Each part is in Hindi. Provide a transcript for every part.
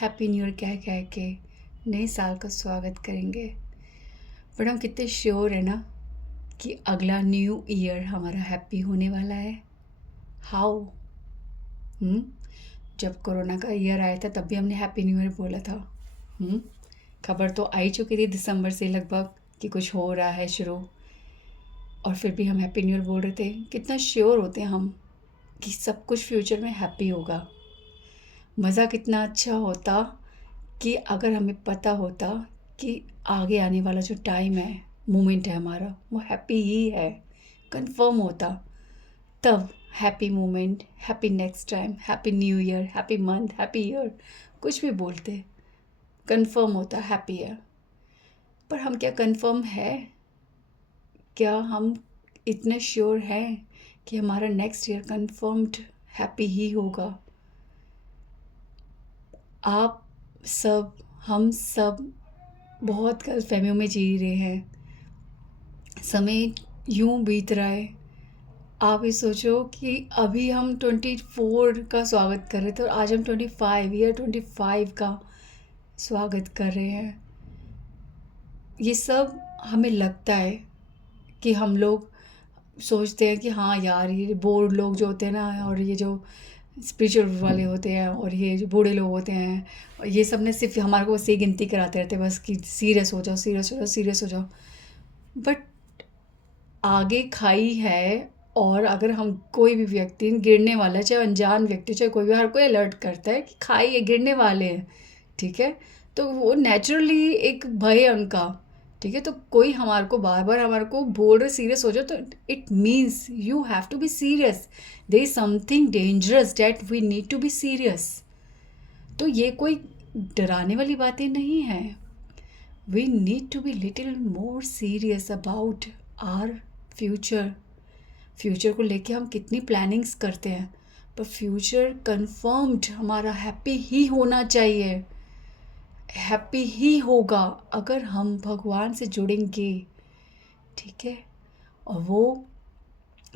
हैप्पी न्यू ईयर कह कह के नए साल का स्वागत करेंगे। बट हम कितने श्योर है ना कि अगला न्यू ईयर हमारा हैप्पी होने वाला है। हाउ? जब कोरोना का ईयर आया था तब भी हमने हैप्पी न्यू ईयर बोला था। खबर तो आई चुकी थी दिसंबर से लगभग कि कुछ हो रहा है शुरू, और फिर भी हम हैप्पी न्यू ईयर बोल रहे थे। कितना श्योर होते हैं हम कि सब कुछ फ्यूचर में हैप्पी होगा। मज़ा कितना अच्छा होता कि अगर हमें पता होता कि आगे आने वाला जो टाइम है, मोमेंट है हमारा, वो हैप्पी ही है, कंफर्म होता। तब happy moment, happy next time, happy new year, happy month, happy year, कुछ भी बोलते, कंफर्म होता हैप्पी है। पर हम क्या कंफर्म है? क्या हम इतने श्योर हैं कि हमारा नेक्स्ट ईयर कंफर्म्ड हैप्पी ही होगा? आप सब, हम सब बहुत गलतफहमियों में जी रहे हैं। समय यूं बीत रहा है। आप ये सोचो कि अभी हम 24 का स्वागत कर रहे थे और आज हम 25 का स्वागत कर रहे हैं। ये सब हमें लगता है कि हम लोग सोचते हैं कि हाँ यार, ये बोर्ड लोग जो होते हैं ना, और ये जो स्पिरिचुअल वाले होते हैं, और ये जो बूढ़े लोग होते हैं, और ये सब ने सिर्फ हमारे को बस ये गिनती कराते रहते हैं बस कि सीरियस हो जाओ, सीरियस हो जाओ, सीरियस हो जाओ। बट आगे खाई है, और अगर हम कोई भी व्यक्ति गिरने वाला है, चाहे अनजान व्यक्ति, चाहे कोई भी, हर कोई अलर्ट करता है कि खाई है, गिरने वाले हैं, ठीक है। तो वो नेचुरली एक भय है उनका, ठीक है। तो कोई हमारे को बार बार हमारे को बोल रहे सीरियस हो जाओ, तो it means you have to be serious. There is something dangerous that we need to be serious. तो ये कोई डराने वाली बातें नहीं हैं। We need to be little more serious about our future. Future को लेके हम कितनी प्लानिंग्स करते हैं, पर फ्यूचर कंफर्म्ड हमारा हैप्पी ही होना चाहिए। हैप्पी ही होगा अगर हम भगवान से जुड़ेंगे, ठीक है। और वो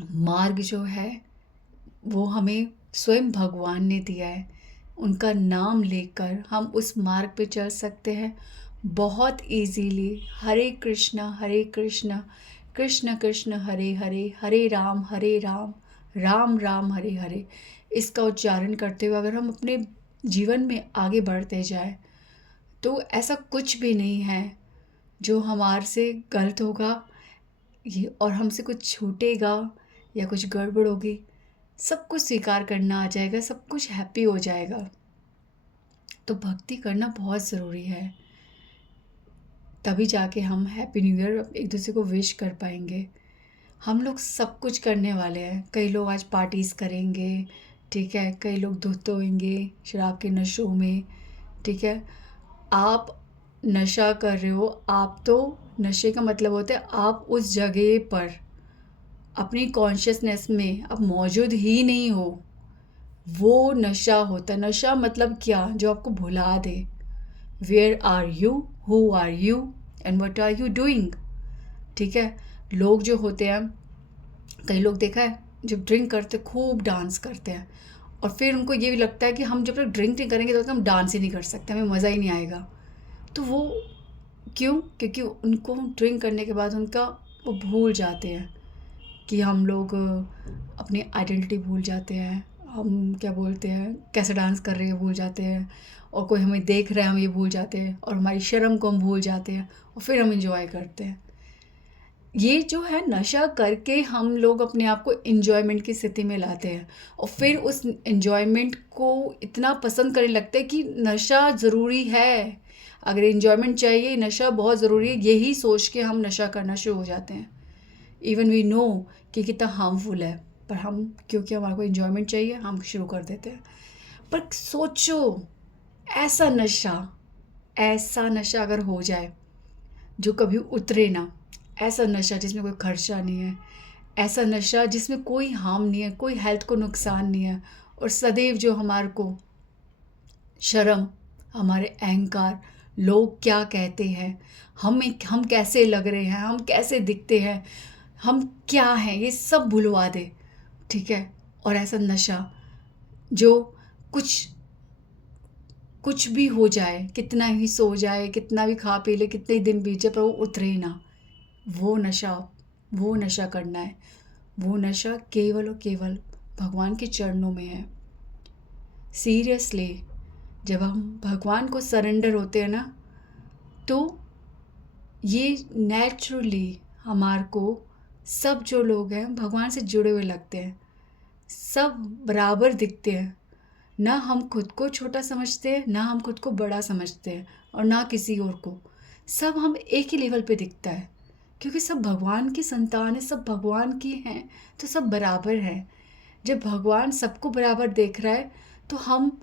मार्ग जो है वो हमें स्वयं भगवान ने दिया है। उनका नाम लेकर हम उस मार्ग पे चल सकते हैं बहुत इजीली। हरे कृष्णा कृष्ण कृष्ण हरे हरे, हरे राम राम राम हरे हरे। इसका उच्चारण करते हुए अगर हम अपने जीवन में आगे बढ़ते जाएं, तो ऐसा कुछ भी नहीं है जो हमारे से गलत होगा ये, और हमसे कुछ छूटेगा या कुछ गड़बड़ होगी। सब कुछ स्वीकार करना आ जाएगा, सब कुछ हैप्पी हो जाएगा। तो भक्ति करना बहुत ज़रूरी है, तभी जाके हम हैप्पी न्यू ईयर एक दूसरे को विश कर पाएंगे। हम लोग सब कुछ करने वाले हैं। कई लोग आज पार्टीज़ करेंगे, ठीक है। कई लोग धुत होंगे शराब के नशों में, ठीक है। आप नशा कर रहे हो, आप तो नशे का मतलब होता है आप उस जगह पर अपनी कॉन्शियसनेस में अब मौजूद ही नहीं हो, वो नशा होता है। नशा मतलब क्या? जो आपको भुला दे। Where are you, who are you and what are you doing, ठीक है। लोग जो होते हैं, कई लोग देखा है जब ड्रिंक करते खूब डांस करते हैं, और फिर उनको ये भी लगता है कि हम जब तक ड्रिंक नहीं करेंगे तो हम डांस ही नहीं कर सकते, हमें मज़ा ही नहीं आएगा। तो वो क्यों? क्योंकि उनको ड्रिंक करने के बाद उनका वो भूल जाते हैं कि हम लोग अपनी आइडेंटिटी भूल जाते हैं, हम क्या बोलते हैं, कैसे डांस कर रहे हैं भूल जाते हैं, और कोई हमें देख रहा है हम ये भूल जाते हैं, और हमारी शर्म को हम भूल जाते हैं, और फिर हम इंजॉय करते हैं। ये जो है नशा करके हम लोग अपने आप को इन्जॉयमेंट की स्थिति में लाते हैं, और फिर उस इन्जॉयमेंट को इतना पसंद करने लगते हैं कि नशा ज़रूरी है। अगर इन्जॉयमेंट चाहिए, नशा बहुत ज़रूरी है, यही सोच के हम नशा करना शुरू हो जाते हैं। इवन वी नो कि कितना हार्मफुल है, पर हम क्योंकि हमारे को इन्जॉयमेंट चाहिए हम शुरू कर देते हैं। पर सोचो, ऐसा नशा ऐसा नशा अगर हो जाए जो कभी उतरे ना, ऐसा नशा जिसमें कोई खर्चा नहीं है, ऐसा नशा जिसमें कोई हार्म नहीं है, कोई हेल्थ को नुकसान नहीं है, और सदैव जो हमारे को शर्म, हमारे अहंकार, लोग क्या कहते हैं, हम कैसे लग रहे हैं, हम कैसे दिखते हैं, हम क्या हैं, ये सब भुलवा दे, ठीक है। और ऐसा नशा जो कुछ कुछ भी हो जाए, कितना ही सो जाए, कितना भी खा पी ले, कितने ही दिन बीत जाए, पर वो उतरे ही ना। वो नशा वो नशा करना है। वो नशा केवल और केवल भगवान के चरणों में है। सीरियसली, जब हम भगवान को सरेंडर होते हैं ना, तो ये नेचुरली हमारे को सब जो लोग हैं भगवान से जुड़े हुए लगते हैं। सब बराबर दिखते हैं। ना हम खुद को छोटा समझते हैं, ना हम खुद को बड़ा समझते हैं, और ना किसी और को। सब हम एक ही लेवल पे दिखता है, क्योंकि सब भगवान की संतान है, सब भगवान की हैं, तो सब बराबर हैं। जब भगवान सबको बराबर देख रहा है, तो हम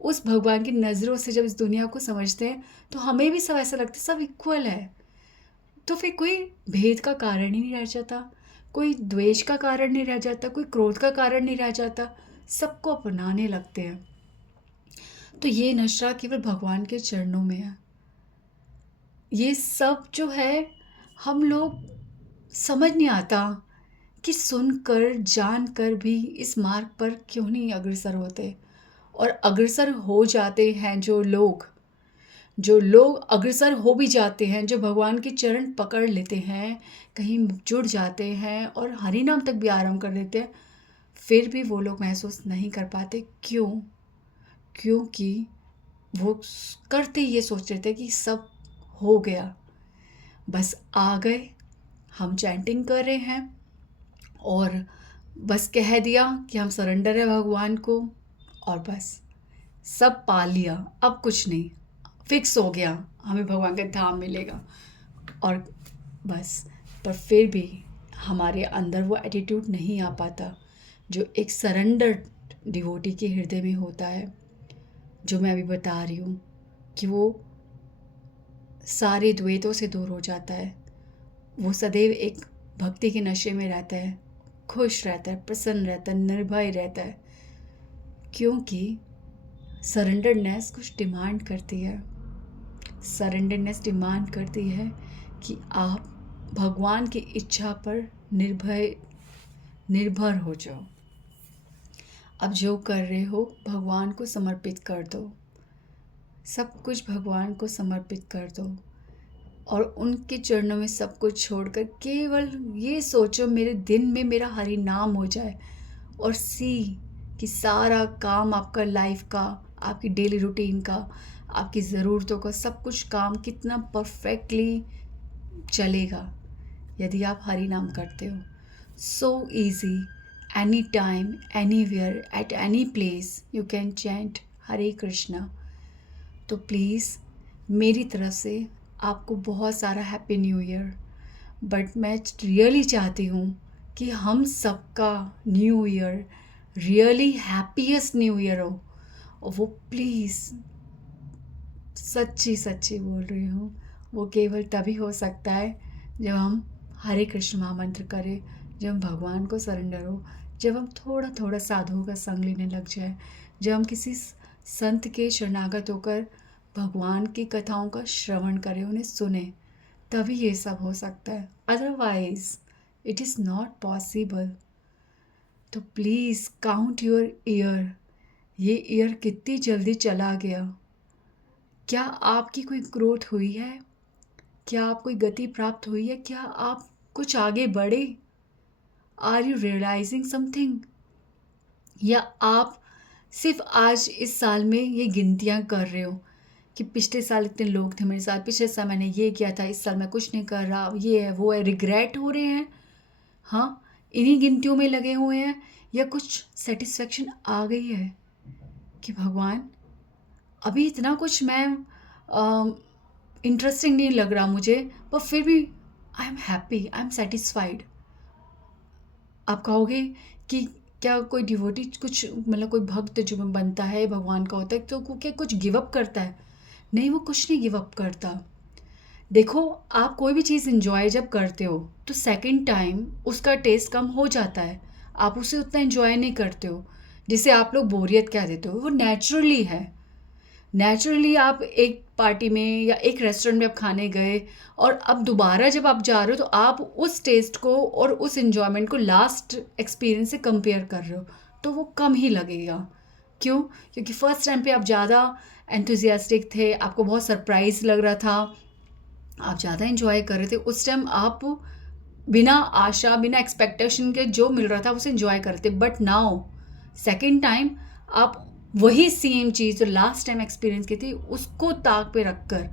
उस भगवान की नज़रों से जब इस दुनिया को समझते हैं, तो हमें भी सब ऐसा लगता है सब इक्वल है। तो फिर कोई भेद का कारण ही नहीं रह जाता, कोई द्वेष का कारण नहीं रह जाता, कोई क्रोध का कारण नहीं रह जाता। सबको अपनाने लगते हैं। तो ये नशा केवल भगवान के चरणों में है। ये सब जो है, हम लोग समझ नहीं आता कि सुनकर जानकर भी इस मार्ग पर क्यों नहीं अग्रसर होते। और अग्रसर हो जाते हैं जो लोग अग्रसर हो भी जाते हैं, जो भगवान के चरण पकड़ लेते हैं, कहीं जुड़ जाते हैं और हरि नाम तक भी आरंभ कर देते हैं, फिर भी वो लोग महसूस नहीं कर पाते। क्यों? क्योंकि वो करते ये सोच रहे थे कि सब हो गया, बस आ गए, हम चैंटिंग कर रहे हैं और बस कह दिया कि हम सरेंडर है भगवान को, और बस सब पा लिया, अब कुछ नहीं, फिक्स हो गया, हमें भगवान का धाम मिलेगा। और बस, पर फिर भी हमारे अंदर वो एटीट्यूड नहीं आ पाता जो एक सरेंडर डिवोटी के हृदय में होता है। जो मैं अभी बता रही हूँ कि वो सारे द्वैतों से दूर हो जाता है। वो सदैव एक भक्ति के नशे में रहता है, खुश रहता है, प्रसन्न रहता है, निर्भय रहता है, क्योंकि सरेंडरनेस कुछ डिमांड करती है। सरेंडरनेस डिमांड करती है कि आप भगवान की इच्छा पर निर्भर हो जाओ। अब जो कर रहे हो भगवान को समर्पित कर दो, सब कुछ भगवान को समर्पित कर दो, और उनके चरणों में सब कुछ छोड़कर केवल ये सोचो मेरे दिन में मेरा हरि नाम हो जाए, और कि सारा काम आपका लाइफ का, आपकी डेली रूटीन का, आपकी ज़रूरतों का, सब कुछ काम कितना परफेक्टली चलेगा यदि आप हरि नाम करते हो। So easy, any time, anywhere, at any place you can chant Hare Krishna. तो प्लीज़ मेरी तरफ से आपको बहुत सारा हैप्पी न्यू ईयर। बट मैं रियली चाहती हूँ कि हम सबका new year really happiest new year हो। और वो प्लीज़ सच्ची सच्ची बोल रही हूँ, वो केवल तभी हो सकता है जब हम हरे कृष्ण महामंत्र करें, जब हम भगवान को सरेंडर हो, जब हम थोड़ा थोड़ा साधुओं का संग लेने लग जाए, जब हम किसी संत के शरणागत होकर भगवान की कथाओं का श्रवण करें, उन्हें सुने, तभी ये सब हो सकता है। Otherwise it is not possible. तो प्लीज़ काउंट योर ईयर। ये ईयर कितनी जल्दी चला गया। क्या आपकी कोई ग्रोथ हुई है? क्या आप कोई गति प्राप्त हुई है? क्या आप कुछ आगे बढ़े? Are you realising something? या आप सिर्फ आज इस साल में ये गिनतियाँ कर रहे हो कि पिछले साल इतने लोग थे मेरे साथ, पिछले साल मैंने ये किया था, इस साल मैं कुछ नहीं कर रहा, ये है वो है, रिग्रेट हो रहे हैं? हाँ, इन्हीं गिनतियों में लगे हुए हैं, या कुछ सेटिस्फेक्शन आ गई है कि भगवान अभी इतना कुछ मैं इंटरेस्टिंग नहीं लग रहा मुझे, पर फिर भी I am happy, I am satisfied. आप कहोगे कि क्या कोई डिवोटी कुछ, मतलब कोई भक्त जो बनता है भगवान का होता है, तो वो क्या कुछ गिव अप करता है? नहीं, वो कुछ नहीं गिव अप करता। देखो, आप कोई भी चीज़ इन्जॉय जब करते हो तो सेकंड टाइम उसका टेस्ट कम हो जाता है, आप उसे उतना इन्जॉय नहीं करते हो, जिसे आप लोग बोरियत कह देते हो। वो नेचुरली है। नेचुरली आप एक पार्टी में या एक रेस्टोरेंट में आप खाने गए, और अब दोबारा जब आप जा रहे हो तो आप उस टेस्ट को और उस इन्जॉयमेंट को लास्ट एक्सपीरियंस से कंपेयर कर रहे हो, तो वो कम ही लगेगा। क्यों? क्योंकि फर्स्ट टाइम पे आप ज़्यादा एंथुसियास्टिक थे, आपको बहुत सरप्राइज़ लग रहा था, आप ज़्यादा एन्जॉय कर रहे थे। उस टाइम आप बिना आशा, बिना एक्सपेक्टेशन के जो मिल रहा था उसे एन्जॉय कर रहे थे। बट नाउ सेकंड टाइम आप वही सेम चीज़ जो लास्ट टाइम एक्सपीरियंस की थी उसको ताक पे रखकर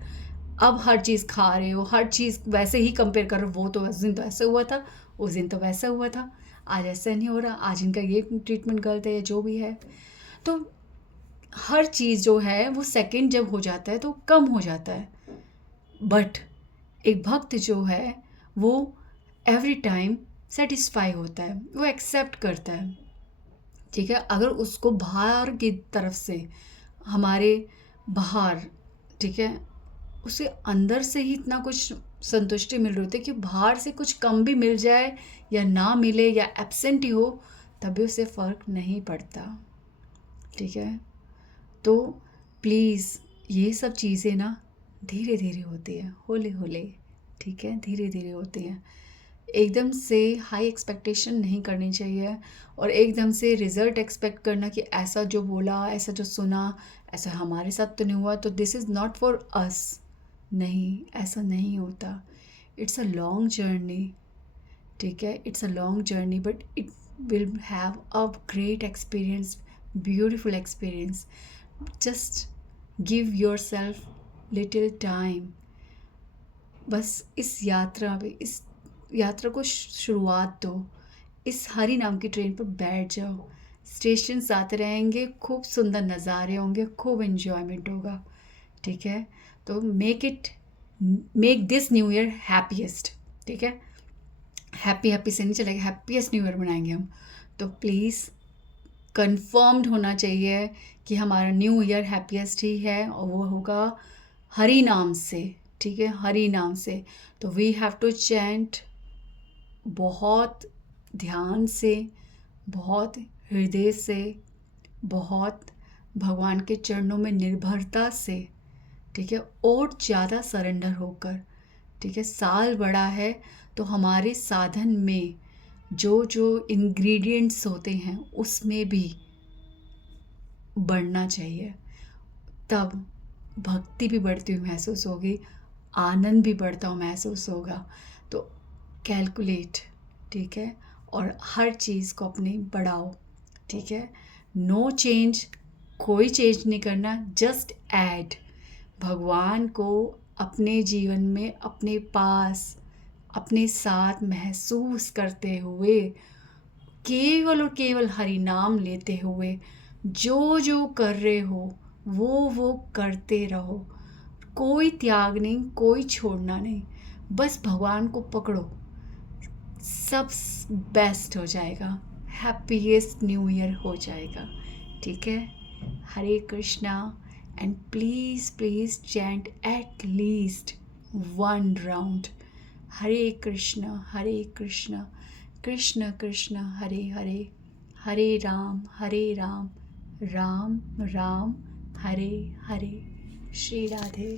अब हर चीज़ खा रहे हो, हर चीज़ वैसे ही कंपेयर कर रहे हो, वो तो उस दिन तो ऐसा हुआ था, उस दिन तो वैसा हुआ था, आज ऐसा नहीं हो रहा, आज इनका ये ट्रीटमेंट गलत है या जो भी है। तो हर चीज़ जो है वो सेकंड जब हो जाता है तो कम हो जाता है। बट एक भक्त जो है वो एवरी टाइम सेटिस्फाई होता है, वो एक्सेप्ट करता है, ठीक है। अगर उसको बाहर की तरफ से हमारे बाहर, ठीक है, उसे अंदर से ही इतना कुछ संतुष्टि मिल रही होती है कि बाहर से कुछ कम भी मिल जाए या ना मिले या एब्सेंट ही हो तब भी उसे फ़र्क नहीं पड़ता, ठीक है। तो प्लीज़ ये सब चीज़ें ना धीरे धीरे होती है, होले होले, ठीक है, धीरे धीरे होती हैं। एकदम से हाई एक्सपेक्टेशन नहीं करनी चाहिए और एकदम से रिज़ल्ट एक्सपेक्ट करना कि ऐसा जो बोला, ऐसा जो सुना, ऐसा हमारे साथ तो नहीं हुआ तो this is not for us. नहीं, ऐसा नहीं होता। इट्स अ लॉन्ग जर्नी, ठीक है, it's a long journey but it will have a great experience, beautiful experience. Just give your self little time. बस इस यात्रा को शुरुआत दो। इस हरी नाम की ट्रेन पर बैठ जाओ, स्टेशन आते रहेंगे, खूब सुंदर नज़ारे होंगे, खूब इन्जॉयमेंट होगा, ठीक है। तो make this new year happiest, ठीक है। हैप्पी से नहीं चलेगा, हैप्पीएस्ट न्यू ईयर बनाएंगे हम। तो प्लीज़ कंफर्म्ड होना चाहिए कि हमारा न्यू ईयर हैप्पीएस्ट ही है और वो होगा हरि नाम से, ठीक है, हरि नाम से। तो वी हैव टू चैंट बहुत ध्यान से, बहुत हृदय से, बहुत भगवान के चरणों में निर्भरता से, ठीक है, और ज़्यादा सरेंडर होकर, ठीक है। साल बड़ा है तो हमारे साधन में जो जो इंग्रेडिएंट्स होते हैं उसमें भी बढ़ना चाहिए, तब भक्ति भी बढ़ती हुई महसूस होगी, आनंद भी बढ़ता हुआ महसूस होगा। तो कैलकुलेट, ठीक है, और हर चीज़ को अपने बढ़ाओ, ठीक है। नो चेंज, कोई चेंज नहीं करना, जस्ट ऐड भगवान को अपने जीवन में अपने पास, अपने साथ महसूस करते हुए, केवल और केवल हरि नाम लेते हुए जो जो कर रहे हो वो करते रहो। कोई त्याग नहीं, कोई छोड़ना नहीं, बस भगवान को पकड़ो, सब बेस्ट हो जाएगा, हैप्पीएस्ट न्यू ईयर हो जाएगा, ठीक है। Hare Krishna and please please chant at least 1 round. Hare Krishna Krishna Krishna Hare Hare, Hare Ram Ram Ram Hare Hare. Shri Radhe.